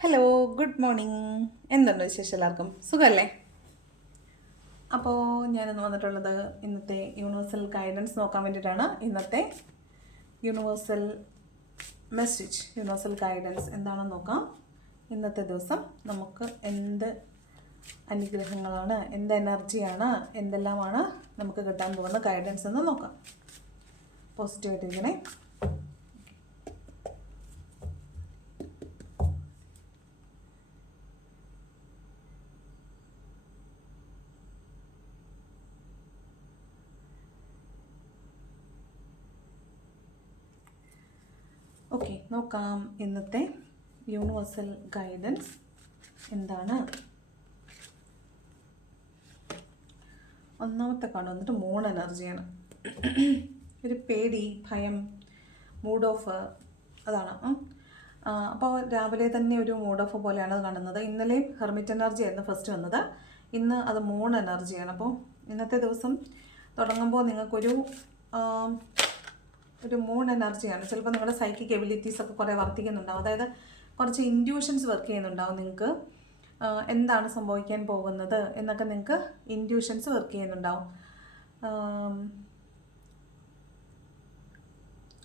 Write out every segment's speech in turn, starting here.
Hello good morning എന്തുണ്ട് വിശേഷം എല്ലാവർക്കും? സുഖമല്ലേ? അപ്പോൾ ഞാനിന്ന് വന്നിട്ടുള്ളത് ഇന്നത്തെ യൂണിവേഴ്സൽ ഗൈഡൻസ് നോക്കാൻ വേണ്ടിയിട്ടാണ്. ഇന്നത്തെ യൂണിവേഴ്സൽ മെസ്സേജ് യൂണിവേഴ്സൽ ഗൈഡൻസ് എന്താണെന്ന് നോക്കാം. ഇന്നത്തെ ദിവസം നമുക്ക് എന്ത് അനുഗ്രഹങ്ങളാണ് എന്ത് എനർജിയാണ് എന്തെല്ലാമാണ് നമുക്ക് കിട്ടാൻ പോകുന്ന ഗൈഡൻസ് എന്ന് നോക്കാം. പോസിറ്റീവായിട്ടിരിക്കണേ ഓക്കെ നോക്കാം. ഇന്നത്തെ യൂണിവേഴ്സൽ ഗൈഡൻസ് എന്താണ്? ഒന്നാമത്തെ കാർഡ് വന്നിട്ട് മൂൺ എനർജിയാണ് ഒരു പേടി ഭയം മൂഡ് ഓഫ് അതാണ്. അപ്പോൾ രാവിലെ തന്നെ ഒരു മൂഡ് ഓഫ് പോലെയാണ് കാണുന്നത്. ഇന്നലെയും ഹെർമിറ്റ് എനർജി ആയിരുന്നു ഫസ്റ്റ് വന്നത്. ഇന്ന് അത് മൂൺ എനർജിയാണ് അപ്പോൾ ഇന്നത്തെ ദിവസം തുടങ്ങുമ്പോൾ നിങ്ങൾക്കൊരു ഒരു മൂൺ എനർജിയാണ് ചിലപ്പോൾ നിങ്ങളുടെ സൈക്കിക് എബിലിറ്റീസ് ഒക്കെ കുറേ വർദ്ധിക്കുന്നുണ്ടാവും. അതായത് കുറച്ച് ഇൻഡ്യൂഷൻസ് വർക്ക് ചെയ്യുന്നുണ്ടാവും നിങ്ങൾക്ക് എന്താണ് സംഭവിക്കാൻ പോകുന്നത് എന്നൊക്കെ നിങ്ങൾക്ക് ഇൻഡ്യൂഷൻസ് വർക്ക് ചെയ്യുന്നുണ്ടാവും.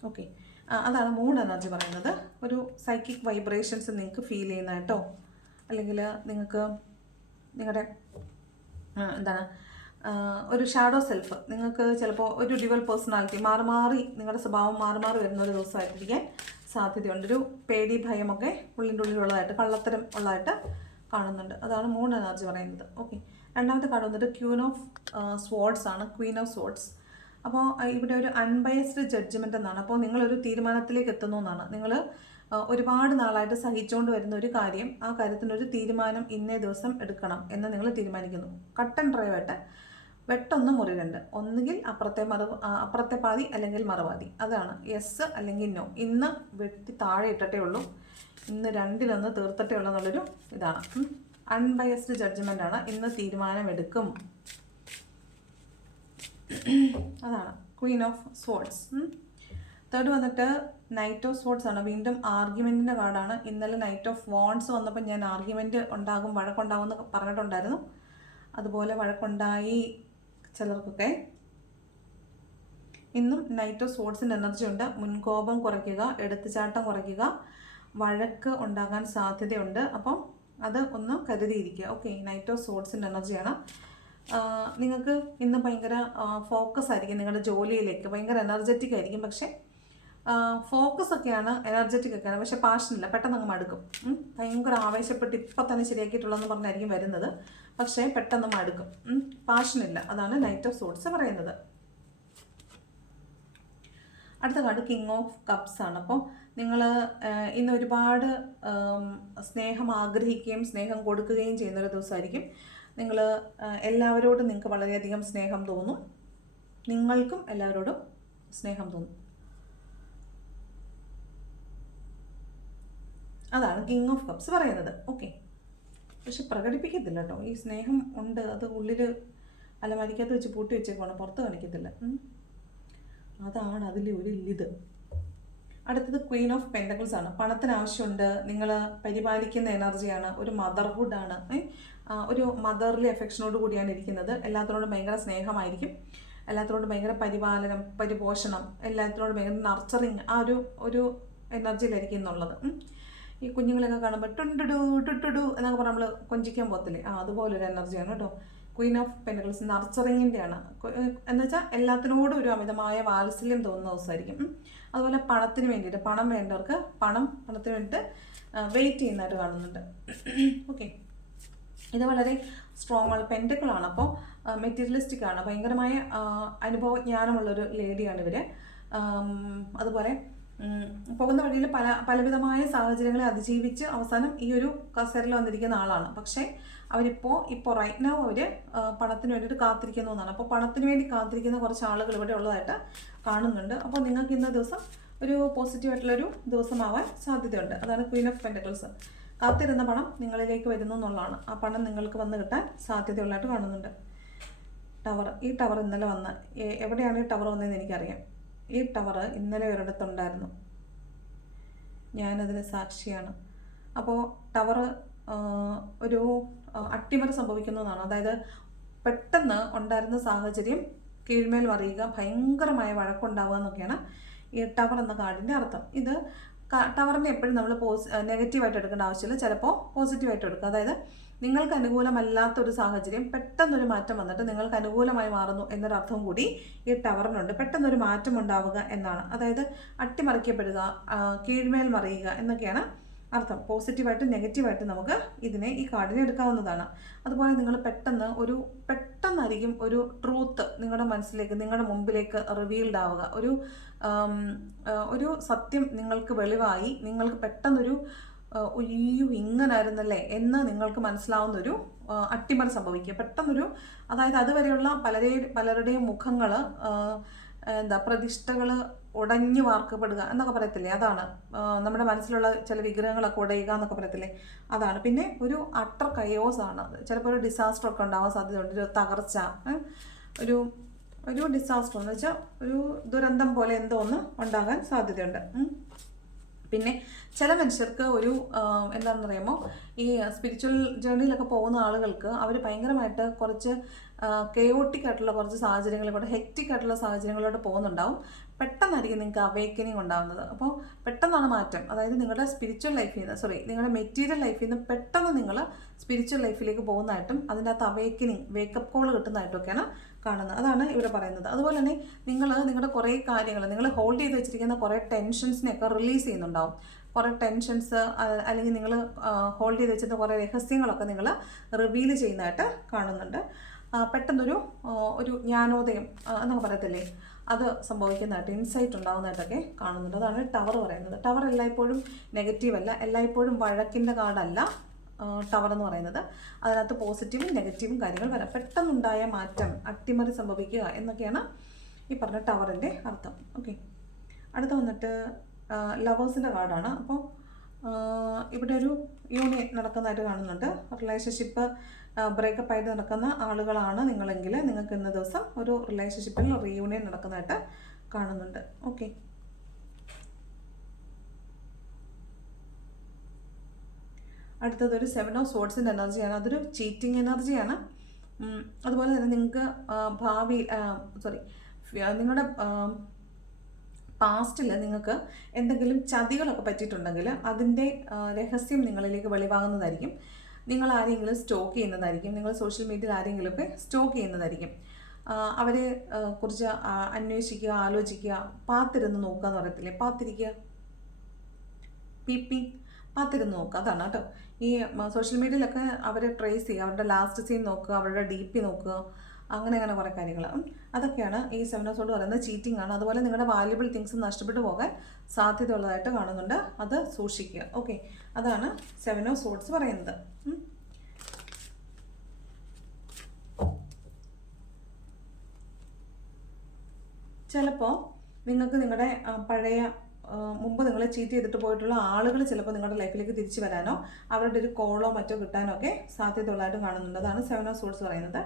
ഓക്കെ അതാണ് മൂൺ എനർജി പറയുന്നത്. ഒരു സൈക്കിക് വൈബ്രേഷൻസ് നിങ്ങൾക്ക് ഫീൽ ചെയ്യുന്ന കേട്ടോ. അല്ലെങ്കിൽ നിങ്ങൾക്ക് നിങ്ങളുടെ എന്താണ് ഒരു ഷാഡോ സെൽഫ് നിങ്ങൾക്ക് ചിലപ്പോൾ ഒരു ഡ്യുവൽ പേഴ്സണാലിറ്റി മാറി മാറി നിങ്ങളുടെ സ്വഭാവം മാറി മാറി വരുന്ന ഒരു ദിവസമായിട്ടിരിക്കാൻ സാധ്യതയുണ്ട്. ഒരു പേടി ഭയമൊക്കെ ഉള്ളിന്റെ ഉള്ളിലുള്ളതായിട്ട് കള്ളത്തരം ഉള്ളതായിട്ട് കാണുന്നുണ്ട്. അതാണ് മൂൺ എനർജി പറയുന്നത്. ഓക്കെ രണ്ടാമത്തെ കാർഡ് വന്നിട്ട് ക്യൂൻ ഓഫ് സ്വാർഡ്സ് ആണ്. ക്വീൻ ഓഫ് സ്വാർഡ്സ് അപ്പോൾ ഇവിടെ ഒരു അൺബയസ്ഡ് ജഡ്ജ്മെന്റ് എന്നാണ്. അപ്പോൾ നിങ്ങളൊരു തീരുമാനത്തിലേക്ക് എത്തുന്നു എന്നാണ്. നിങ്ങൾ ഒരുപാട് നാളായിട്ട് സഹിച്ചുകൊണ്ട് വരുന്ന ഒരു കാര്യം ആ കാര്യത്തിനൊരു തീരുമാനം ഇന്നേ ദിവസം എടുക്കണം എന്ന് നിങ്ങൾ തീരുമാനിക്കുന്നു. കട്ടൻ ഡ്രൈവായിട്ട് വെട്ടൊന്ന് മുറി രണ്ട് ഒന്നുകിൽ അപ്പുറത്തെ മറു അപ്പുറത്തെ പാതി അല്ലെങ്കിൽ മറുപാതി അതാണ് യെസ് അല്ലെങ്കിൽ നോ ഇന്ന് വെട്ടി താഴെ ഇട്ടിട്ടേ ഉള്ളൂ. ഇന്ന് രണ്ടിലൊന്ന് തീർത്തിട്ടേ ഉള്ളൂ എന്നുള്ളൊരു ഇതാണ്. അൺബയസ്ഡ് ജഡ്ജ്മെന്റ് ആണ്. ഇന്ന് തീരുമാനമെടുക്കും. അതാണ്. ക്വീൻ ഓഫ് സ്പോർട്സ് തേർഡ് വന്നിട്ട് നൈറ്റ് ഓഫ് സ്പോർട്സ് ആണ്. വീണ്ടും ആർഗ്യുമെന്റിന്റെ കാർഡാണ്. ഇന്നലെ നൈറ്റ് ഓഫ് വോൺസ് വന്നപ്പോൾ ഞാൻ ആർഗ്യുമെന്റ് ഉണ്ടാകും വഴക്കുണ്ടാകും എന്ന് പറഞ്ഞിട്ടുണ്ടായിരുന്നു. അതുപോലെ വഴക്കുണ്ടായി. ചിലർക്കൊക്കെ. ഇന്നും നൈറ്റ് ഓഫ് സ്പോർട്സിന്റെ എനർജി ഉണ്ട്. മുൻകോപം കുറയ്ക്കുക എടുത്തുചാട്ടം കുറയ്ക്കുക വഴക്ക് ഉണ്ടാകാൻ സാധ്യതയുണ്ട്. അപ്പം അത് ഒന്ന് കരുതിയിരിക്കുക. ഓക്കെ നൈറ്റ് ഓഫ് സ്പോർട്സിന്റെ എനർജിയാണ് നിങ്ങൾക്ക് ഇന്ന് ഭയങ്കര ഫോക്കസ് ആയിരിക്കും. നിങ്ങളുടെ ജോലിയിലേക്ക് ഭയങ്കര എനർജറ്റിക് ആയിരിക്കും. പക്ഷേ ഫോക്കസ് ഒക്കെയാണ് എനർജറ്റിക് ഒക്കെയാണ്. പക്ഷെ ഇല്ല. പെട്ടെന്ന് അങ്ങ് മടുക്കും. ഭയങ്കര ആവേശപ്പെട്ട് ഇപ്പം തന്നെ ശരിയാക്കിയിട്ടുള്ളതെന്ന് പറഞ്ഞായിരിക്കും വരുന്നത്. പക്ഷേ പെട്ടെന്ന് മടുക്കും. പാഷനില്ല അതാണ് നൈറ്റ് ഓഫ് സോട്ട്സ് പറയുന്നത്. അടുത്ത കാർഡ് കിങ് ഓഫ് കപ്സ് ആണ്. അപ്പോൾ നിങ്ങൾ ഇന്ന് ഒരുപാട് സ്നേഹം ആഗ്രഹിക്കുകയും സ്നേഹം കൊടുക്കുകയും ചെയ്യുന്നൊരു ദിവസമായിരിക്കും. നിങ്ങൾ എല്ലാവരോടും നിങ്ങൾക്ക് വളരെയധികം സ്നേഹം തോന്നും. നിങ്ങൾക്കും എല്ലാവരോടും സ്നേഹം തോന്നും. അതാണ് കിങ് ഓഫ് കപ്സ് പറയുന്നത്. ഓക്കെ പക്ഷെ പ്രകടിപ്പിക്കത്തില്ല കേട്ടോ ഈ സ്നേഹം ഉണ്ട് അത് ഉള്ളിൽ അലമാരിക്കകത്ത് വെച്ച് പൂട്ടി വെച്ചേക്കുവാണ് പുറത്ത് കാണിക്കത്തില്ല. അതാണ് അതിലെ ഒരു ഇത്. അടുത്തത് ക്വീൻ ഓഫ് പെൻഡക്കിൾസ് ആണ്. പണത്തിന് ആവശ്യമുണ്ട് നിങ്ങൾ പരിപാലിക്കുന്ന എനർജിയാണ് ഒരു മദർഹുഡാണ് ഒരു മദർലി എഫെക്ഷനോട് കൂടിയാണ് ഇരിക്കുന്നത്. എല്ലാത്തിനോടും ഭയങ്കര സ്നേഹമായിരിക്കും. എല്ലാത്തിനോടും ഭയങ്കര പരിപാലനം പരിപോഷണം എല്ലാത്തിനോടും ഭയങ്കര നർച്ചറിങ് ആ ഒരു ഒരു എനർജിയിലായിരിക്കും എന്നുള്ളത്. ഈ കുഞ്ഞുങ്ങളെയൊക്കെ കാണുമ്പോൾ ടുണ്ടുടു ടുട്ടുടു എന്നൊക്കെ പറഞ്ഞാൽ നമ്മൾ കൊഞ്ചിക്കാൻ പോകത്തില്ലേ? ആ അതുപോലൊരു എനർജിയാണ് കേട്ടോ. ക്വീൻ ഓഫ് പെൻഡക്കിൾസ് നർച്ചറിങ്ങിന്റെയാണ് എന്ന് വെച്ചാൽ എല്ലാത്തിനോടും ഒരു അമിതമായ വാത്സല്യം തോന്നുന്ന ദിവസമായിരിക്കും. അതുപോലെ പണത്തിന് വേണ്ടിയിട്ട് പണം വേണ്ടവർക്ക് പണം പണത്തിന് വേണ്ടിയിട്ട് വെയിറ്റ് ചെയ്യുന്നതായിട്ട് കാണുന്നുണ്ട്. ഓക്കെ ഇത് വളരെ സ്ട്രോങ് ആണ്. പെൻഡക്കിളാണ് അപ്പോൾ മെറ്റീരിയലിസ്റ്റിക് ആണ്. ഭയങ്കരമായ അനുഭവജ്ഞാനമുള്ളൊരു ലേഡിയാണ് ഇവർ അതുപോലെ പോകുന്ന വഴിയിൽ പല പലവിധമായ സാഹചര്യങ്ങളെ അതിജീവിച്ച് അവസാനം ഈ ഒരു കസേരയിൽ വന്നിരിക്കുന്ന ആളാണ്. പക്ഷേ അവരിപ്പോൾ ഇപ്പോൾ റൈറ്റ് നൗ അവർ പണത്തിന് വേണ്ടിയിട്ട് കാത്തിരിക്കുന്നു എന്നാണ്. അപ്പോൾ പണത്തിന് വേണ്ടി കാത്തിരിക്കുന്ന കുറച്ച് ആളുകൾ ഇവിടെ ഉള്ളതായിട്ട് കാണുന്നുണ്ട്. അപ്പോൾ നിങ്ങൾക്ക് ഇന്ന ദിവസം ഒരു പോസിറ്റീവ് ആയിട്ടുള്ളൊരു ദിവസമാവാൻ സാധ്യതയുണ്ട്. അതാണ് ക്വീൻ ഓഫ് പെന്റക്കിൾസ് കാത്തിരുന്ന പണം നിങ്ങളിലേക്ക് വരുന്നു എന്നുള്ളതാണ്. ആ പണം നിങ്ങൾക്ക് വന്ന് കിട്ടാൻ സാധ്യതയുള്ളതായിട്ട് കാണുന്നുണ്ട്. ടവർ ഈ ടവർ ഇന്നലെ വന്ന് എവിടെയാണ് ഈ ടവർ വന്നതെന്ന് എനിക്കറിയാം. ഈ ടവർ ഇന്നലെ ഒരിടത്തുണ്ടായിരുന്നു. ഞാനതിന് സാക്ഷിയാണ്. അപ്പോൾ ടവർ ഒരു അട്ടിമറി സംഭവിക്കുന്നതാണ് അതായത് പെട്ടെന്ന് ഉണ്ടായിരുന്ന സാഹചര്യം കീഴ്മേൽ മറിയുക ഭയങ്കരമായ വഴക്കുണ്ടാവുക എന്നൊക്കെയാണ് ഈ ടവർ എന്ന കാർഡിന്റെ അർത്ഥം. ഇത് ടവറിനെ എപ്പോഴും നമ്മൾ പോസ് നെഗറ്റീവായിട്ട് എടുക്കേണ്ട ആവശ്യമില്ല. ചിലപ്പോൾ പോസിറ്റീവായിട്ട് എടുക്കുക. അതായത് നിങ്ങൾക്ക് അനുകൂലമല്ലാത്ത ഒരു സാഹചര്യം പെട്ടെന്നൊരു മാറ്റം വന്നിട്ട് നിങ്ങൾക്ക് അനുകൂലമായി മാറുന്നു എന്നൊരർത്ഥം കൂടി ഈ ടവറിനുണ്ട്. പെട്ടെന്നൊരു മാറ്റം ഉണ്ടാവുക എന്നാണ്. അതായത് അട്ടിമറിക്കപ്പെടുക കീഴ്മേൽ മറിയുക എന്നൊക്കെയാണ് അർത്ഥം. പോസിറ്റീവായിട്ടും നെഗറ്റീവായിട്ടും നമുക്ക് ഇതിനെ ഈ കാർഡിനെ എടുക്കാവുന്നതാണ്. അതുപോലെ നിങ്ങൾ പെട്ടെന്ന് ഒരു പെട്ടെന്നായിരിക്കും ഒരു ട്രൂത്ത് നിങ്ങളുടെ മനസ്സിലേക്ക് നിങ്ങളുടെ മുമ്പിലേക്ക് റിവീൽഡ് ആവുക. ഒരു ഒരു സത്യം നിങ്ങൾക്ക് വെളിവായി നിങ്ങൾക്ക് പെട്ടെന്നൊരു ആ, ഉയ്യോ ഇങ്ങനായിരുന്നല്ലേ എന്ന് നിങ്ങൾക്ക് മനസ്സിലാവുന്ന ഒരു അട്ടിമറി സംഭവിക്കുക. പെട്ടെന്നൊരു അതായത് അതുവരെയുള്ള പലരെ പലരുടെയും മുഖങ്ങൾ എന്താ പ്രതിഷ്ഠകൾ ഉടഞ്ഞു വാർക്കപ്പെടുക എന്നൊക്കെ പറയത്തില്ലേ? അതാണ്. നമ്മുടെ മനസ്സിലുള്ള ചില വിഗ്രഹങ്ങളൊക്കെ ഉടയുക എന്നൊക്കെ പറയത്തില്ലേ? അതാണ്. പിന്നെ ഒരു അട്ടർ കയോസ് ആണ്. ചിലപ്പോൾ ഒരു ഡിസാസ്റ്റർ ഒക്കെ ഉണ്ടാവാൻ സാധ്യതയുണ്ട്. ഒരു തകർച്ച ഒരു ഒരു ഡിസാസ്റ്റർ എന്ന് വെച്ചാൽ ഒരു ദുരന്തം പോലെ എന്തോ ഒന്ന് ഉണ്ടാകാൻ സാധ്യതയുണ്ട്. പിന്നെ ചില മനുഷ്യർക്ക് ഒരു എന്താണെന്ന് പറയുമ്പോൾ ഈ സ്പിരിച്വൽ ജേർണിയിലൊക്കെ പോകുന്ന ആളുകൾക്ക് അവർ ഭയങ്കരമായിട്ട് കുറച്ച് കെയോട്ടിക് ആയിട്ടുള്ള കുറച്ച് സാഹചര്യങ്ങളിലൂടെ ഹെക്റ്റിക് ആയിട്ടുള്ള സാഹചര്യങ്ങളിലൂടെ പോകുന്നുണ്ടാവും. പെട്ടെന്നായിരിക്കും നിങ്ങൾക്ക് അവേക്കനിങ് ഉണ്ടാകുന്നത് അപ്പോൾ പെട്ടെന്നാണ് മാറ്റം. അതായത് നിങ്ങളുടെ സ്പിരിച്വൽ ലൈഫിൽ നിന്ന് സോറി നിങ്ങളുടെ മെറ്റീരിയൽ ലൈഫിൽ നിന്ന് പെട്ടെന്ന് നിങ്ങൾ സ്പിരിച്വൽ ലൈഫിലേക്ക് പോകുന്നതായിട്ടും അതിന്റെ അകത്ത് അവേക്കനിങ് വേക്കപ്പ് കോൾ കിട്ടുന്നതായിട്ടൊക്കെയാണ് കാണുന്നത്. അതാണ് ഇവിടെ പറയുന്നത്. അതുപോലെ തന്നെ നിങ്ങൾ നിങ്ങളുടെ കുറേ കാര്യങ്ങൾ നിങ്ങൾ ഹോൾഡ് ചെയ്ത് വെച്ചിരിക്കുന്ന കുറേ ടെൻഷൻസിനെയൊക്കെ റിലീസ് ചെയ്യുന്നുണ്ടാവും. കുറേ ടെൻഷൻസ് അല്ലെങ്കിൽ നിങ്ങൾ ഹോൾഡ് ചെയ്ത് വെച്ചിരുന്ന കുറേ രഹസ്യങ്ങളൊക്കെ നിങ്ങൾ റിവീൽ ചെയ്യുന്നതായിട്ട് കാണുന്നുണ്ട്. പെട്ടെന്നൊരു ഒരു ജ്ഞാനോദയം എന്നൊക്കെ പറയത്തില്ലേ? അത് സംഭവിക്കുന്നതായിട്ട് ഇൻസൈറ്റ് ഉണ്ടാകുന്നതായിട്ടൊക്കെ കാണുന്നുണ്ട്. അതാണ് ടവർ പറയുന്നത്. ടവർ എല്ലായ്പ്പോഴും നെഗറ്റീവ് അല്ല എല്ലായ്പ്പോഴും വഴക്കിന്റെ കാർഡല്ല ടവർ എന്ന് പറയുന്നത്. അതിനകത്ത് പോസിറ്റീവും നെഗറ്റീവും കാര്യങ്ങൾ വരാം. പെട്ടെന്നുണ്ടായ മാറ്റം അട്ടിമറി സംഭവിക്കുക എന്നൊക്കെയാണ് ഈ പറഞ്ഞ ടവറിന്റെ അർത്ഥം. ഓക്കെ അടുത്ത വന്നിട്ട് ലവേഴ്സിന്റെ കാർഡാണ് അപ്പോൾ ഇവിടെ ഒരു യൂണിയൻ നടക്കുന്നതായിട്ട് കാണുന്നുണ്ട്. റിലേഷൻഷിപ്പ് ബ്രേക്കപ്പ് ആയിട്ട് നടക്കുന്ന ആളുകളാണ് നിങ്ങളെങ്കിൽ നിങ്ങൾക്ക് ഇന്ന ദിവസം ഒരു റിലേഷൻഷിപ്പിൽ റീയൂണിയൻ നടക്കുന്നതായിട്ട് കാണുന്നുണ്ട്. ഓക്കെ അടുത്തത് ഒരു സെവൻ ഓഫ് സോഡ്സിന്റെ എനർജിയാണ്. അതൊരു ചീറ്റിംഗ് എനർജിയാണ് അതുപോലെ തന്നെ നിങ്ങൾക്ക് ഭാവി സോറി നിങ്ങളുടെ പാസ്റ്റിൽ നിങ്ങൾക്ക് എന്തെങ്കിലും ചതികളൊക്കെ പറ്റിയിട്ടുണ്ടെങ്കിൽ അതിന്റെ രഹസ്യം നിങ്ങളിലേക്ക് വെളിവാകുന്നതായിരിക്കും. നിങ്ങൾ ആരെങ്കിലും സ്റ്റോക്ക് ചെയ്യുന്നതായിരിക്കും. നിങ്ങൾ സോഷ്യൽ മീഡിയയിൽ ആരെങ്കിലുമൊക്കെ സ്റ്റോക്ക് ചെയ്യുന്നതായിരിക്കും. അവരെ കുറിച്ച് അന്വേഷിക്കുക ആലോചിക്കുക പാത്തിരുന്ന് നോക്കുക എന്ന് പറയത്തില്ലേ? പാത്തിരിക്കുക. പി പി പാത്തിരുന്ന് നോക്കുക അതാണ് കേട്ടോ. ഈ സോഷ്യൽ മീഡിയയിലൊക്കെ അവരെ ട്രേസ് ചെയ്യുക. അവരുടെ ലാസ്റ്റ് സീൻ നോക്കുക. അവരുടെ ഡി പി നോക്കുക. അങ്ങനെ അങ്ങനെ കുറേ കാര്യങ്ങൾ അതൊക്കെയാണ് ഈ സെമിനാസോട് പറയുന്നത്. ചീറ്റിംഗ് ആണ്. അതുപോലെ നിങ്ങളുടെ വാല്യുബിൾ തിങ്സ് നഷ്ടപ്പെട്ടു പോകാൻ സാധ്യതയുള്ളതായിട്ട് കാണുന്നുണ്ട്. അത് സൂക്ഷിക്കുക. ഓക്കെ അതാണ് സെവൻ ഓഫ് സോഡ്സ് പറയുന്നത്. ചിലപ്പോൾ നിങ്ങൾക്ക് നിങ്ങളുടെ പഴയ മുമ്പ് നിങ്ങൾ ചീറ്റ് ചെയ്തിട്ട് പോയിട്ടുള്ള ആളുകൾ ചിലപ്പോൾ നിങ്ങളുടെ ലൈഫിലേക്ക് തിരിച്ചു വരാനോ അവരുടെ ഒരു കോളോ മറ്റോ കിട്ടാനോ ഒക്കെ സാധ്യതയുള്ളതായിട്ട് കാണുന്നുണ്ട്. അതാണ് സെവൻ ഓഫ് സോൾസ് പറയുന്നത്.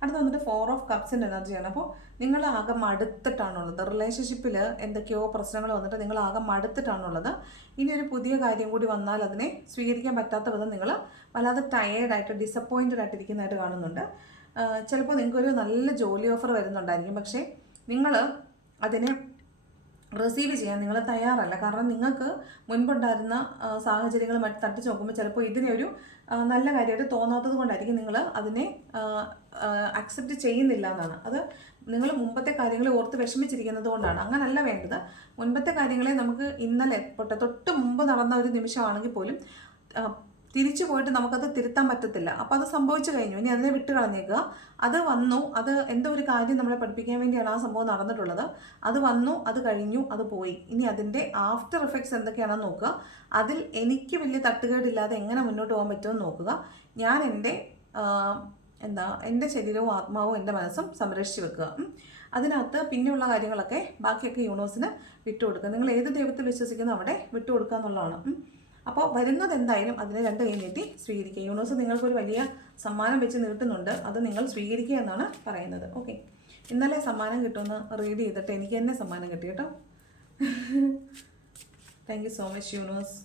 അടുത്ത് വന്നിട്ട് ഫോർ ഓഫ് കപ്സിന്റെ എനർജിയാണ് അപ്പോൾ നിങ്ങൾ ആകെ മടുത്തിട്ടാണുള്ളത്. റിലേഷൻഷിപ്പിൽ എന്തൊക്കെയോ പ്രശ്നങ്ങൾ വന്നിട്ട് നിങ്ങൾ ആകെ മടുത്തിട്ടാണുള്ളത്. ഇനി ഒരു പുതിയ കാര്യം കൂടി വന്നാൽ അതിനെ സ്വീകരിക്കാൻ പറ്റാത്ത വിധം നിങ്ങൾ വല്ലാതെ ടയേർഡായിട്ട് ഡിസപ്പോയിന്റഡ് ആയിട്ട് ഇരിക്കുന്നതായിട്ട് കാണുന്നുണ്ട്. ചിലപ്പോൾ നിങ്ങൾക്കൊരു നല്ല ജോലി ഓഫർ വരുന്നുണ്ടായിരിക്കും. പക്ഷേ നിങ്ങൾ അതിനെ റിസീവ് ചെയ്യാൻ നിങ്ങൾ തയ്യാറല്ല. കാരണം നിങ്ങൾക്ക് മുൻപുണ്ടായിരുന്ന സാഹചര്യങ്ങൾ മറ്റ് തട്ടിച്ച് നോക്കുമ്പോൾ ചിലപ്പോൾ ഇതിനെ ഒരു നല്ല കാര്യമായിട്ട് തോന്നാത്തത് കൊണ്ടായിരിക്കും നിങ്ങൾ അതിനെ അക്സെപ്റ്റ് ചെയ്യുന്നില്ല എന്നാണ്. അത് നിങ്ങൾ മുമ്പത്തെ കാര്യങ്ങളെ ഓർത്ത് വിഷമിച്ചിരിക്കുന്നത് കൊണ്ടാണ്. അങ്ങനല്ല വേണ്ടത്. മുൻപത്തെ കാര്യങ്ങളെ നമുക്ക് ഇന്നലെ തൊട്ട് മുമ്പ് നടന്ന ഒരു നിമിഷമാണെങ്കിൽ പോലും തിരിച്ചു പോയിട്ട് നമുക്കത് തിരുത്താൻ പറ്റത്തില്ല. അപ്പോൾ അത് സംഭവിച്ചു കഴിഞ്ഞു. ഇനി അതിനെ വിട്ട് കളഞ്ഞേക്കുക. അത് വന്നു. അത് എന്തോ ഒരു കാര്യം നമ്മളെ പഠിപ്പിക്കാൻ വേണ്ടിയാണ് ആ സംഭവം നടന്നിട്ടുള്ളത്. അത് വന്നു അത് കഴിഞ്ഞു അത് പോയി. ഇനി അതിന്റെ ആഫ്റ്റർ എഫക്ട്സ് എന്തൊക്കെയാണെന്ന് നോക്കുക. അതിൽ എനിക്ക് വലിയ തട്ടുകേടില്ലാതെ എങ്ങനെ മുന്നോട്ട് പോകാൻ പറ്റുമെന്ന് നോക്കുക. ഞാൻ എന്റെ എന്താ എന്റെ ശരീരവും ആത്മാവും എന്റെ മനസ്സും സംരക്ഷിച്ച് വെക്കുക. അതിനകത്ത് പിന്നെയുള്ള കാര്യങ്ങളൊക്കെ ബാക്കിയൊക്കെ യൂണിവേഴ്സിന് വിട്ടുകൊടുക്കുക. നിങ്ങൾ ഏത് ദൈവത്തിൽ വിശ്വസിക്കുന്നു അവിടെ വിട്ടുകൊടുക്കുക എന്നുള്ളതാണ്. അപ്പോൾ വരുന്നത് എന്തായാലും അതിനെ രണ്ട് കൈ നീട്ടി സ്വീകരിക്കുക. യൂണിവേഴ്സ് നിങ്ങൾക്കൊരു വലിയ സമ്മാനം വെച്ച് നീട്ടുന്നുണ്ട് അത് നിങ്ങൾ സ്വീകരിക്കുക എന്നാണ് പറയുന്നത്. ഓക്കെ. ഇന്നലെ സമ്മാനം കിട്ടുമെന്ന് റീഡ് ചെയ്തിട്ട് എനിക്ക് തന്നെ സമ്മാനം കിട്ടി കേട്ടോ. Thank you so much universe.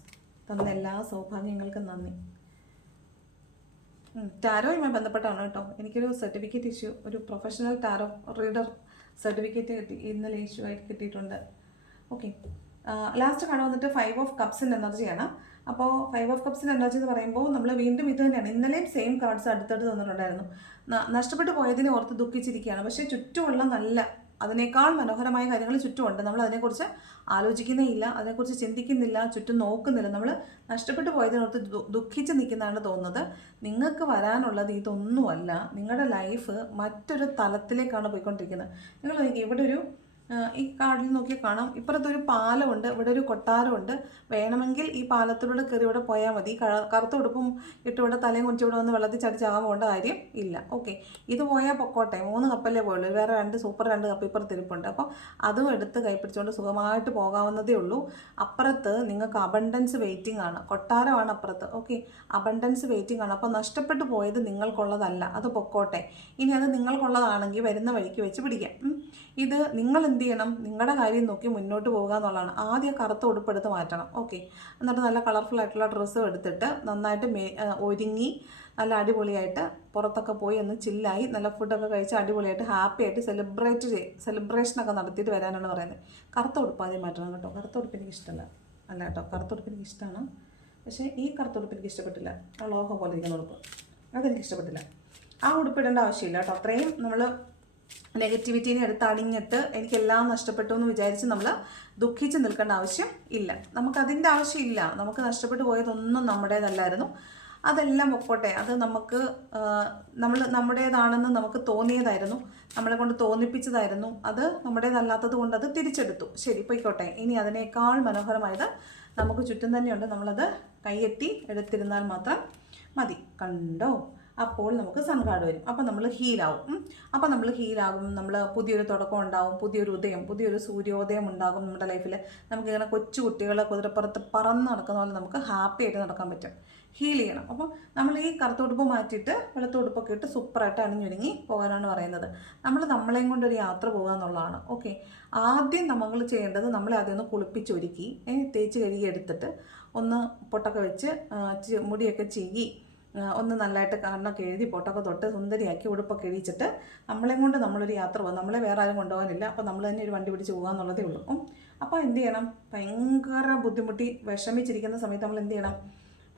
തന്ന എല്ലാ സൗഭാഗ്യങ്ങൾക്കും നന്ദി. ടാരോയുമായി ബന്ധപ്പെട്ടാണ് കേട്ടോ. എനിക്കൊരു സർട്ടിഫിക്കറ്റ് ഇഷ്യൂ ഒരു പ്രൊഫഷണൽ ടാരോ റീഡർ സർട്ടിഫിക്കറ്റ് കിട്ടി ഇന്നലെ ഇഷ്യൂ ആയിട്ട് കിട്ടിയിട്ടുണ്ട്. ഓക്കെ. ലാസ്റ്റ് കാണാൻ വന്നിട്ട് ഫൈവ് ഓഫ് കപ്സിന്റെ എനർജിയാണ് അപ്പോൾ ഫൈവ് ഓഫ് കപ്സിന്റെ എനർജി എന്ന് പറയുമ്പോൾ നമ്മൾ വീണ്ടും ഇത് തന്നെയാണ്. ഇന്നലെയും സെയിം കാർഡ്സ് അടുത്തടുത്ത് തന്നിട്ടുണ്ടായിരുന്നു. നഷ്ടപ്പെട്ടു പോയതിനെ ഓർത്ത് ദുഃഖിച്ചിരിക്കുകയാണ്. പക്ഷേ ചുറ്റുമുള്ള നല്ല അതിനേക്കാൾ മനോഹരമായ കാര്യങ്ങൾ ചുറ്റുമുണ്ട്. നമ്മൾ അതിനെക്കുറിച്ച് ആലോചിക്കുന്നേ ഇല്ല അതിനെക്കുറിച്ച് ചിന്തിക്കുന്നില്ല ചുറ്റും നോക്കുന്നില്ല. നമ്മൾ നഷ്ടപ്പെട്ടു പോയതിനോർത്ത് ദുഃഖിച്ച് നിൽക്കുന്നതാണ് തോന്നുന്നത്. നിങ്ങൾക്ക് വരാനുള്ളത് ഇതൊന്നുമല്ല. നിങ്ങളുടെ ലൈഫ് മറ്റൊരു തലത്തിലേക്കാണ് പോയിക്കൊണ്ടിരിക്കുന്നത്. നിങ്ങൾ ഇവിടെ ഒരു ഈ കാർഡിൽ നോക്കി കാണാം. ഇപ്പുറത്തൊരു പാലമുണ്ട് ഇവിടെ ഒരു കൊട്ടാരമുണ്ട്. വേണമെങ്കിൽ ഈ പാലത്തിലൂടെ കയറി ഇവിടെ പോയാൽ മതി. കറുത്ത ഉടുപ്പും തലയും കുറിച്ച് ഇവിടെ വന്ന് വെള്ളത്തിൽ ചടിച്ച് കാര്യം ഇല്ല. ഓക്കെ. ഇത് പോയാൽ പൊക്കോട്ടെ മൂന്ന് കപ്പല്ലേ പോയുള്ളൂ. വേറെ രണ്ട് സൂപ്പർ രണ്ട് കപ്പ് ഇപ്പുറത്ത് ഇരിപ്പുണ്ട് അപ്പോൾ അതും എടുത്ത് കൈപ്പിടിച്ചുകൊണ്ട് സുഖമായിട്ട് പോകാവുന്നതേ ഉള്ളൂ. അപ്പുറത്ത് നിങ്ങൾക്ക് അബണ്ടൻസ് വെയിറ്റിംഗ് ആണ്. കൊട്ടാരമാണ് അപ്പുറത്ത്. ഓക്കെ. അബണ്ടൻസ് വെയിറ്റിംഗ് ആണ്. അപ്പോൾ നഷ്ടപ്പെട്ടു പോയത് നിങ്ങൾക്കുള്ളതല്ല. അത് പൊക്കോട്ടെ. ഇനി അത് നിങ്ങൾക്കുള്ളതാണെങ്കിൽ വരുന്ന വഴിക്ക് വെച്ച് പിടിക്കാം. ഇത് നിങ്ങൾ എന്ത് ചെയ്യണം നിങ്ങളുടെ കാര്യം നോക്കി മുന്നോട്ട് പോകുക എന്നുള്ളതാണ്. ആദ്യം കറുത്ത ഉടുപ്പെടുത്ത് മാറ്റണം. ഓക്കെ. എന്നിട്ട് നല്ല കളർഫുൾ ആയിട്ടുള്ള ഡ്രസ്സും എടുത്തിട്ട് നന്നായിട്ട് മേ ഒരുങ്ങി നല്ല അടിപൊളിയായിട്ട് പുറത്തൊക്കെ പോയി ഒന്ന് ചില്ലായി നല്ല ഫുഡൊക്കെ കഴിച്ച് അടിപൊളിയായിട്ട് ഹാപ്പി ആയിട്ട് സെലിബ്രേറ്റ് ചെയ്ത് സെലിബ്രേഷനൊക്കെ നടത്തിയിട്ട് വരാനാണ് പറയുന്നത്. കറുത്ത ഉടുപ്പ് ആദ്യം മാറ്റണം കേട്ടോ. കറുത്ത ഉടുപ്പ് എനിക്ക് ഇഷ്ടമല്ല അല്ല കേട്ടോ. കറുത്ത ഉടുപ്പ് എനിക്ക് ഇഷ്ടമാണ് പക്ഷേ ഈ കറുത്ത ഉടുപ്പ് എനിക്ക് ഇഷ്ടപ്പെട്ടില്ല. ആ ലോഹം പോലെ ഇരിക്കുന്ന ഉടുപ്പ്. അതെനിക്ക് ഇഷ്ടപ്പെട്ടില്ല. ആ ഉടുപ്പിടേണ്ട ആവശ്യമില്ല കേട്ടോ. അത്രയും നമ്മൾ നെഗറ്റിവിറ്റീനെ എടുത്ത് അണിഞ്ഞിട്ട് എനിക്കെല്ലാം നഷ്ടപ്പെട്ടു എന്ന് വിചാരിച്ച് നമ്മൾ ദുഃഖിച്ച് നിൽക്കേണ്ട ആവശ്യം ഇല്ല. നമുക്കതിന്റെ ആവശ്യമില്ല നമുക്ക് നഷ്ടപ്പെട്ടു പോയതൊന്നും നമ്മുടേതല്ലായിരുന്നു. അതെല്ലാം പൊക്കോട്ടെ. അത് നമുക്ക് നമ്മൾ നമ്മുടേതാണെന്ന് നമുക്ക് തോന്നിയതായിരുന്നു. നമ്മളെ കൊണ്ട് തോന്നിപ്പിച്ചതായിരുന്നു. അത് നമ്മുടേതല്ലാത്തത് കൊണ്ട് അത് തിരിച്ചെടുത്തു. ശരി പോയിക്കോട്ടെ. ഇനി അതിനേക്കാൾ മനോഹരമായത് നമുക്ക് ചുറ്റും തന്നെയുണ്ട്. നമ്മളത് കൈയെത്തി എടുത്തിരുന്നാൽ മാത്രം മതി. കണ്ടോ? അപ്പോൾ നമുക്ക് സൺ വരും. അപ്പോൾ നമ്മൾ ഹീലാവും. അപ്പോൾ നമ്മൾ ഹീലാകും. നമ്മൾ പുതിയൊരു തുടക്കം ഉണ്ടാവും. പുതിയൊരു ഉദയം പുതിയൊരു സൂര്യോദയം ഉണ്ടാകും നമ്മുടെ ലൈഫിൽ നമുക്കിങ്ങനെ കൊച്ചു കുട്ടികളെ കുതിരപ്പുറത്ത് പറന്ന് നടക്കുന്ന പോലെ നമുക്ക് ഹാപ്പി ആയിട്ട് നടക്കാൻ പറ്റും. ഹീൽ ചെയ്യണം. അപ്പം നമ്മൾ ഈ കറുത്തുടുപ്പ് മാറ്റിയിട്ട് വെളുത്തുടുപ്പൊക്കെ ഇട്ട് സൂപ്പറായിട്ട് അണിഞ്ഞൊരുങ്ങി പോകാനാണ് പറയുന്നത്. നമ്മൾ നമ്മളെയും കൊണ്ടൊരു യാത്ര പോകുക എന്നുള്ളതാണ്. ഓക്കെ. ആദ്യം നമ്മൾ ചെയ്യേണ്ടത് നമ്മളെ ആദ്യം ഒന്ന് കുളിപ്പിച്ചൊരുക്കി. തേച്ച് കഴുകി എടുത്തിട്ട് ഒന്ന് പൊട്ടൊക്കെ വെച്ച് മുടിയൊക്കെ ആ, ഒന്ന് നല്ലതായിട്ട് കണ്ണൊക്കെ എഴുതി പൊട്ടൊക്കെ തൊട്ട് സുന്ദരിയാക്കി ഉടുപ്പൊക്കെ എഴുതിച്ചിട്ട് നമ്മളെയും കൊണ്ട് നമ്മളൊരു യാത്ര പോകും നമ്മളെ വേറെ ആരും കൊണ്ടുപോകാനില്ല. അപ്പോൾ നമ്മൾ തന്നെ ഒരു വണ്ടി പിടിച്ച് പോകുക എന്നുള്ളതേ ഉള്ളൂ. അപ്പോൾ എന്ത് ചെയ്യണം? ഭയങ്കര ബുദ്ധിമുട്ടി വിഷമിച്ചിരിക്കുന്ന സമയത്ത് നമ്മൾ എന്ത് ചെയ്യണം?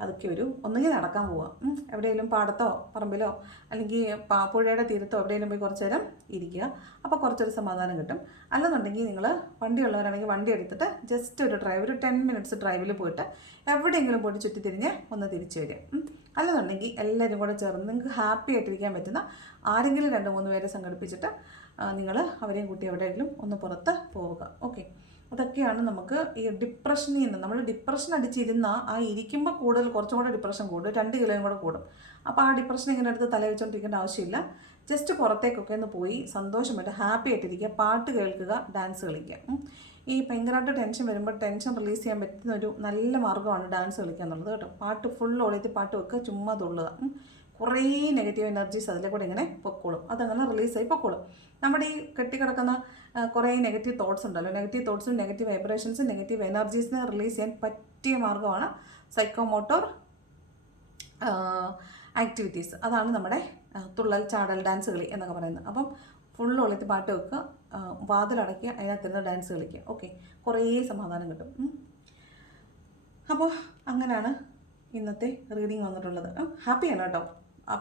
അതൊക്കെ ഒരു ഒന്നുകിൽ നടക്കാൻ പോവുക എവിടെയെങ്കിലും പാടത്തോ പറമ്പിലോ അല്ലെങ്കിൽ പുഴയുടെ തീരത്തോ എവിടെയെങ്കിലും പോയി കുറച്ച് നേരം ഇരിക്കുക. അപ്പോൾ കുറച്ചൊരു സമാധാനം കിട്ടും. അല്ലെന്നുണ്ടെങ്കിൽ നിങ്ങൾ വണ്ടി ഉള്ളവരാണെങ്കിൽ വണ്ടി എടുത്തിട്ട് ജസ്റ്റ് ഒരു ഡ്രൈവ് ഒരു ടെൻ മിനിറ്റ്സ് ഡ്രൈവിൽ പോയിട്ട് എവിടെയെങ്കിലും പോയിട്ട് ചുറ്റിത്തിരിഞ്ഞ് ഒന്ന് തിരിച്ചു വരിക. അല്ലെന്നുണ്ടെങ്കിൽ എല്ലാവരും കൂടെ ചേർന്ന് നിങ്ങൾക്ക് ഹാപ്പി ആയിട്ടിരിക്കാൻ പറ്റുന്ന ആരെങ്കിലും രണ്ട് മൂന്ന് പേരെ സംഘടിപ്പിച്ചിട്ട് നിങ്ങൾ അവരെയും കൂട്ടി എവിടെയെങ്കിലും ഒന്ന് പുറത്ത് പോവുക. ഓക്കെ അതൊക്കെയാണ് നമുക്ക് ഈ ഡിപ്രഷനിൽ നിന്ന് നമ്മൾ ഡിപ്രഷൻ അടിച്ചിരുന്ന ആ ഇരിക്കുമ്പോൾ കൂടുതൽ കുറച്ചും കൂടെ ഡിപ്രഷൻ കൂടും. രണ്ട് കിലോയും കൂടെ കൂടും. അപ്പോൾ ആ ഡിപ്രഷൻ ഇങ്ങനെ എടുത്ത് തല വെച്ചുകൊണ്ടിരിക്കേണ്ട ആവശ്യമില്ല. ജസ്റ്റ് പുറത്തേക്കൊക്കെ ഒന്ന് പോയി സന്തോഷമായിട്ട് ഹാപ്പി ആയിട്ടിരിക്കുക. പാട്ട് കേൾക്കുക ഡാൻസ് കളിക്കുക. ഈ ഭയങ്കരമായിട്ട് ടെൻഷൻ വരുമ്പോൾ ടെൻഷൻ റിലീസ് ചെയ്യാൻ പറ്റുന്ന ഒരു നല്ല മാർഗമാണ് ഡാൻസ് കളിക്കുക എന്നുള്ളത് കേട്ടോ. പാട്ട് ഫുൾ ഓടിയത്തി പാട്ട് വെക്കുക ചുമ്മാ തുള്ളുക കുറേ നെഗറ്റീവ് എനർജീസ് അതിലെ കൂടെ ഇങ്ങനെ പൊക്കോളും. അതങ്ങനെ റിലീസായി പൊക്കോളും. നമ്മുടെ ഈ കെട്ടിക്കിടക്കുന്ന കുറേ നെഗറ്റീവ് തോട്ട്സ് ഉണ്ടല്ലോ. നെഗറ്റീവ് തോട്ട്സും നെഗറ്റീവ് വൈബ്രേഷൻസും നെഗറ്റീവ് എനർജീസിനെ റിലീസ് ചെയ്യാൻ പറ്റിയ മാർഗമാണ് സൈക്കോമോട്ടോർ ആക്ടിവിറ്റീസ് അതാണ് നമ്മുടെ തുള്ളൽ ചാടൽ ഡാൻസ് കളി എന്നൊക്കെ പറയുന്നത്. അപ്പം ഫുൾ ഒളിത്ത് പാട്ട് വെക്കുക വാതിലടയ്ക്കുക അതിനകത്തിരുന്ന് ഡാൻസ് കളിക്കുക. ഓക്കെ കുറേ സമാധാനം കിട്ടും. അപ്പോൾ അങ്ങനെയാണ് ഇന്നത്തെ റീഡിങ് വന്നിട്ടുള്ളത്. ഹാപ്പിയാണ് കേട്ടോ.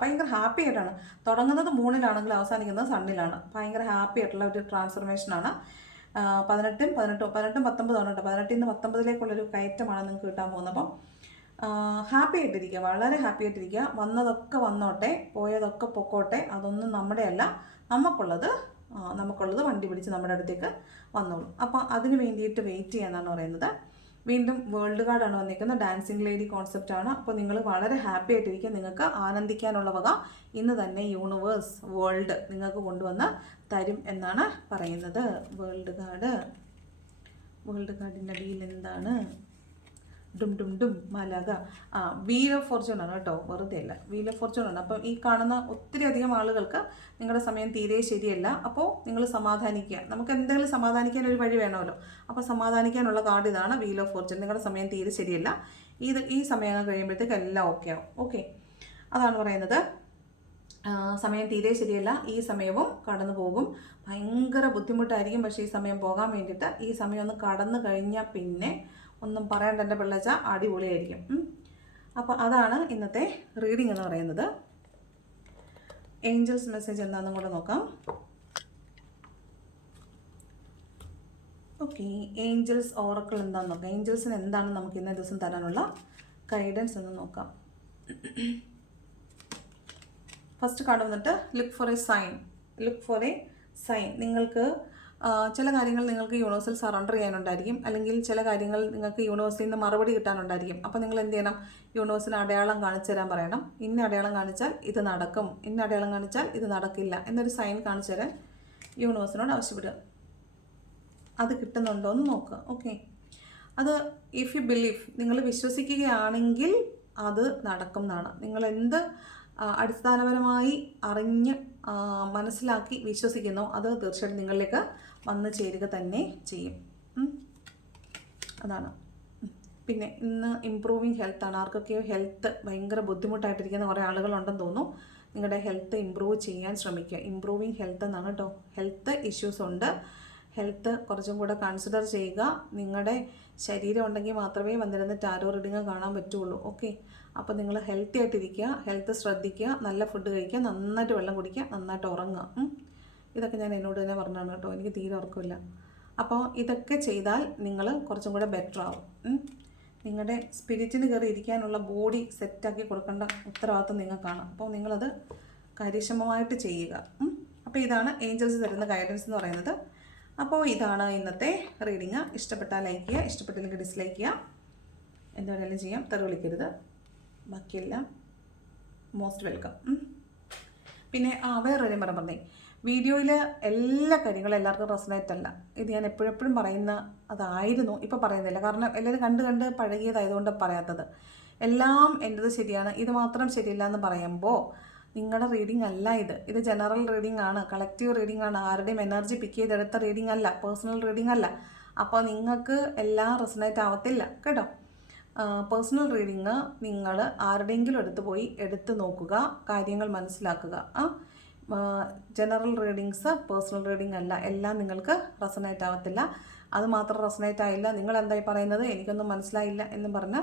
ഭയങ്കര ഹാപ്പി ആയിട്ടാണ്. തുടങ്ങുന്നത് മൂണിലാണെങ്കിൽ അവസാനിക്കുന്നത് സണ്ണിലാണ്. ഭയങ്കര ഹാപ്പി ആയിട്ടുള്ള ഒരു ട്രാൻസ്ഫർമേഷനാണ് പതിനെട്ടും പതിനെട്ടും പതിനെട്ടും പത്തൊമ്പതാണ് കേട്ടോ. പതിനെട്ടിൽ നിന്ന് പത്തൊമ്പതിലേക്കുള്ളൊരു കയറ്റമാണ് നിങ്ങൾക്ക് കിട്ടാൻ പോകുന്നത്. അപ്പം ഹാപ്പി ആയിട്ടിരിക്കുക. വളരെ ഹാപ്പി ആയിട്ടിരിക്കുക. വന്നതൊക്കെ വന്നോട്ടെ പോയതൊക്കെ പൊക്കോട്ടെ. അതൊന്നും നമ്മുടെ അല്ല നമുക്കുള്ളത് നമുക്കുള്ളത് വണ്ടി പിടിച്ച് നമ്മുടെ അടുത്തേക്ക് വന്നോളും. അപ്പോൾ അതിന് വേണ്ടിയിട്ട് വെയിറ്റ് ചെയ്യാന്നാണ് പറയുന്നത്. വീണ്ടും വേൾഡ് കാർഡാണ് വന്നിരിക്കുന്നത്. ഡാൻസിങ് ലേഡി കോൺസെപ്റ്റ് ആണ്. അപ്പോൾ നിങ്ങൾ വളരെ ഹാപ്പി ആയിട്ടിരിക്കുക. നിങ്ങൾക്ക് ആനന്ദിക്കാനുള്ള വക ഇന്ന് തന്നെ യൂണിവേഴ്സ് വേൾഡ് നിങ്ങൾക്ക് കൊണ്ടുവന്ന് തരും എന്നാണ് പറയുന്നത്. വേൾഡ് കാർഡ് വേൾഡ് കാർഡിന്റെ അടിയിൽ എന്താണ്? ഡും ഡും ഡും മലക. ആ വീൽ ഓഫ് ഫോർച്യൂൺ ആണ് കേട്ടോ വെറുതെ അല്ല. വീൽ ഓഫ് ഫോർച്യൂൺ ആണ്. അപ്പം ഈ കാണുന്ന ഒത്തിരി അധികം ആളുകൾക്ക് നിങ്ങളുടെ സമയം തീരെ ശരിയല്ല. അപ്പോൾ നിങ്ങൾ സമാധാനിക്കുക. നമുക്ക് എന്തെങ്കിലും സമാധാനിക്കാൻ ഒരു വഴി വേണമല്ലോ. അപ്പോൾ സമാധാനിക്കാനുള്ള കാർഡ് ഇതാണ് വീൽ ഓഫ് ഫോർച്യൂൺ നിങ്ങളുടെ സമയം തീരെ ശരിയല്ല. ഇത് ഈ സമയം കഴിയുമ്പോഴത്തേക്ക് എല്ലാം ഓക്കെ ആവും. ഓക്കെ അതാണ് പറയുന്നത്. സമയം തീരെ ശരിയല്ല. ഈ സമയവും കടന്നു പോകും. ഭയങ്കര ബുദ്ധിമുട്ടായിരിക്കും. പക്ഷേ ഈ സമയം പോകാൻ വേണ്ടിയിട്ട് ഈ സമയം ഒന്ന് കടന്നു കഴിഞ്ഞാൽ പിന്നെ ഒന്നും പറയാണ്ട് എന്റെ പിള്ളേച്ച അടിപൊളിയായിരിക്കും. അപ്പോൾ അതാണ് ഇന്നത്തെ റീഡിംഗ് എന്ന് പറയുന്നത്. ഏഞ്ചൽസ് മെസ്സേജ് എന്താണെന്നും കൂടെ നോക്കാം. ഓക്കെ ഏഞ്ചൽസ് ഓറക്കിൾ എന്താണെന്ന് നോക്കാം. ഏഞ്ചൽസിന് എന്താണ് നമുക്ക് ഇന്നേ ദിവസം തരാനുള്ള ഗൈഡൻസ് എന്ന് നോക്കാം. ഫസ്റ്റ് കാർഡ് വന്നിട്ട് look for a sign look for a sign നിങ്ങൾക്ക് ചില കാര്യങ്ങൾ നിങ്ങൾക്ക് യൂണിവേഴ്സിൽ സറണ്ടർ ചെയ്യാനുണ്ടായിരിക്കും. അല്ലെങ്കിൽ ചില കാര്യങ്ങൾ നിങ്ങൾക്ക് യൂണിവേഴ്സിൽ നിന്ന് മറുപടി കിട്ടാനുണ്ടായിരിക്കും. അപ്പോൾ നിങ്ങൾ എന്ത് ചെയ്യണം? യൂണിവേഴ്സിന് അടയാളം കാണിച്ചു തരാൻ പറയണം. ഇന്ന അടയാളം കാണിച്ചാൽ ഇത് നടക്കും. ഇന്ന അടയാളം കാണിച്ചാൽ ഇത് നടക്കില്ല എന്നൊരു സൈൻ കാണിച്ചു തരാൻ യൂണിവേഴ്സിനോട് ആവശ്യപ്പെടുക. അത് കിട്ടുന്നുണ്ടോ എന്ന് നോക്കുക. ഓക്കെ അത് ഇഫ് യു ബിലീവ് നിങ്ങൾ വിശ്വസിക്കുകയാണെങ്കിൽ അത് നടക്കും എന്നാണ്. നിങ്ങൾ എന്ത് അടിസ്ഥാനപരമായി അറിഞ്ഞ് മനസ്സിലാക്കി വിശ്വസിക്കുന്നു അത് തീർച്ചയായിട്ടും നിങ്ങളിലേക്ക് വന്നു ചേരുക തന്നെ ചെയ്യും. അതാണ്. പിന്നെ ഇന്ന് ഇമ്പ്രൂവിങ് ഹെൽത്താണ് ആർക്കൊക്കെ ഹെൽത്ത് ഭയങ്കര ബുദ്ധിമുട്ടായിട്ടിരിക്കുന്ന കുറേ ആളുകളുണ്ടെന്ന് തോന്നുന്നു. നിങ്ങളുടെ ഹെൽത്ത് ഇമ്പ്രൂവ് ചെയ്യാൻ ശ്രമിക്കുക. ഇമ്പ്രൂവിങ് ഹെൽത്ത് എന്നാണ് കേട്ടോ. ഹെൽത്ത് ഇഷ്യൂസ് ഉണ്ട്. ഹെൽത്ത് കുറച്ചും കൂടെ കൺസിഡർ ചെയ്യുക. നിങ്ങളുടെ ശരീരം ഉണ്ടെങ്കിൽ മാത്രമേ വന്നിരുന്ന ടാരോ റീഡിങ് കാണാൻ പറ്റുള്ളൂ. ഓക്കെ അപ്പോൾ നിങ്ങൾ ഹെൽത്തി ആയിട്ടിരിക്കുക. ഹെൽത്ത് ശ്രദ്ധിക്കുക. നല്ല ഫുഡ് കഴിക്കുക. നന്നായിട്ട് വെള്ളം കുടിക്കുക. നന്നായിട്ട് ഉറങ്ങുക. ഇതൊക്കെ ഞാൻ എന്നോട് തന്നെ പറഞ്ഞാണ് കേട്ടോ. എനിക്ക് തീരെ ഉറക്കമില്ല. അപ്പോൾ ഇതൊക്കെ ചെയ്താൽ നിങ്ങൾ കുറച്ചും കൂടെ ബെറ്റർ ആവും. നിങ്ങളുടെ സ്പിരിറ്റിന് കയറി ഇരിക്കാനുള്ള ബോഡി സെറ്റാക്കി കൊടുക്കേണ്ട ഉത്തരവാദിത്വം നിങ്ങൾക്കാണ്. അപ്പോൾ നിങ്ങളത് കാര്യക്ഷമമായിട്ട് ചെയ്യുക. അപ്പോൾ ഇതാണ് ഏഞ്ചൽസ് തരുന്ന ഗൈഡൻസ് എന്ന് പറയുന്നത്. അപ്പോൾ ഇതാണ് ഇന്നത്തെ റീഡിങ് ഇഷ്ടപ്പെട്ടാൽ ലൈക്ക് ചെയ്യുക. ഇഷ്ടപ്പെട്ടില്ലെങ്കിൽ ഡിസ്ലൈക്ക് ചെയ്യുക. എന്ത് ചെയ്യാം. തെറി വിളിക്കരുത്. ബാക്കിയെല്ലാം മോസ്റ്റ് വെൽക്കം പിന്നെ ആ വേറൊരു പറയാൻ പറഞ്ഞേ. വീഡിയോയിൽ എല്ലാ കാര്യങ്ങളും എല്ലാവർക്കും റെസനേറ്റ് അല്ല. ഇത് ഞാൻ എപ്പോഴെപ്പോഴും പറയുന്ന അതായിരുന്നു ഇപ്പോൾ പറയുന്നില്ല. കാരണം എല്ലാവരും കണ്ട് കണ്ട് പഴകിയതായതുകൊണ്ട് പറയാത്തത്. എല്ലാം എന്റെത് ശരിയാണ് ഇത് മാത്രം ശരിയില്ല എന്ന് പറയുമ്പോൾ നിങ്ങളുടെ റീഡിംഗ് അല്ല ഇത്. ഇത് ജനറൽ റീഡിംഗ് ആണ് കളക്റ്റീവ് റീഡിംഗ് ആണ് ആരുടെയും എനർജി പിക്ക് ചെയ്തെടുത്ത റീഡിംഗ് അല്ല പേഴ്സണൽ റീഡിംഗ് അല്ല. അപ്പോൾ നിങ്ങൾക്ക് എല്ലാം റെസനേറ്റ് ആവത്തില്ല കേട്ടോ? പേഴ്സണൽ റീഡിങ് നിങ്ങൾ ആരുടെയെങ്കിലും എടുത്തു പോയി എടുത്തു നോക്കുക കാര്യങ്ങൾ മനസ്സിലാക്കുക ആ? ജനറൽ റീഡിങ്സ് പേഴ്സണൽ റീഡിംഗ് അല്ല എല്ലാം നിങ്ങൾക്ക് റെസനേറ്റ് ആവത്തില്ല. അത് മാത്രം റെസനേറ്റ് ആയില്ല. നിങ്ങൾ എന്തായി പറയുന്നത്? എനിക്കൊന്നും മനസ്സിലായില്ല എന്ന് പറഞ്ഞ്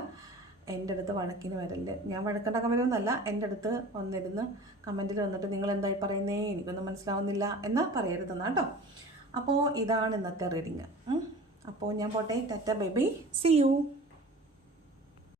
എന്റെ അടുത്ത് വഴക്കിന് വരല്ലേ ഞാൻ വഴക്കുണ്ടാക്കാൻ വരുമെന്നല്ല എന്റെ അടുത്ത് വന്നിരുന്ന് കമന്റിൽ വന്നിട്ട് നിങ്ങൾ എന്തായി പറയുന്നേ? എനിക്കൊന്നും മനസ്സിലാവുന്നില്ല എന്ന് പറയരുതെന്നാ കേട്ടോ. അപ്പോൾ ഇതാണ് ഇന്നത്തെ റീഡിങ് അപ്പോൾ ഞാൻ പോട്ടെ. ടറ്റ ബേബി. C U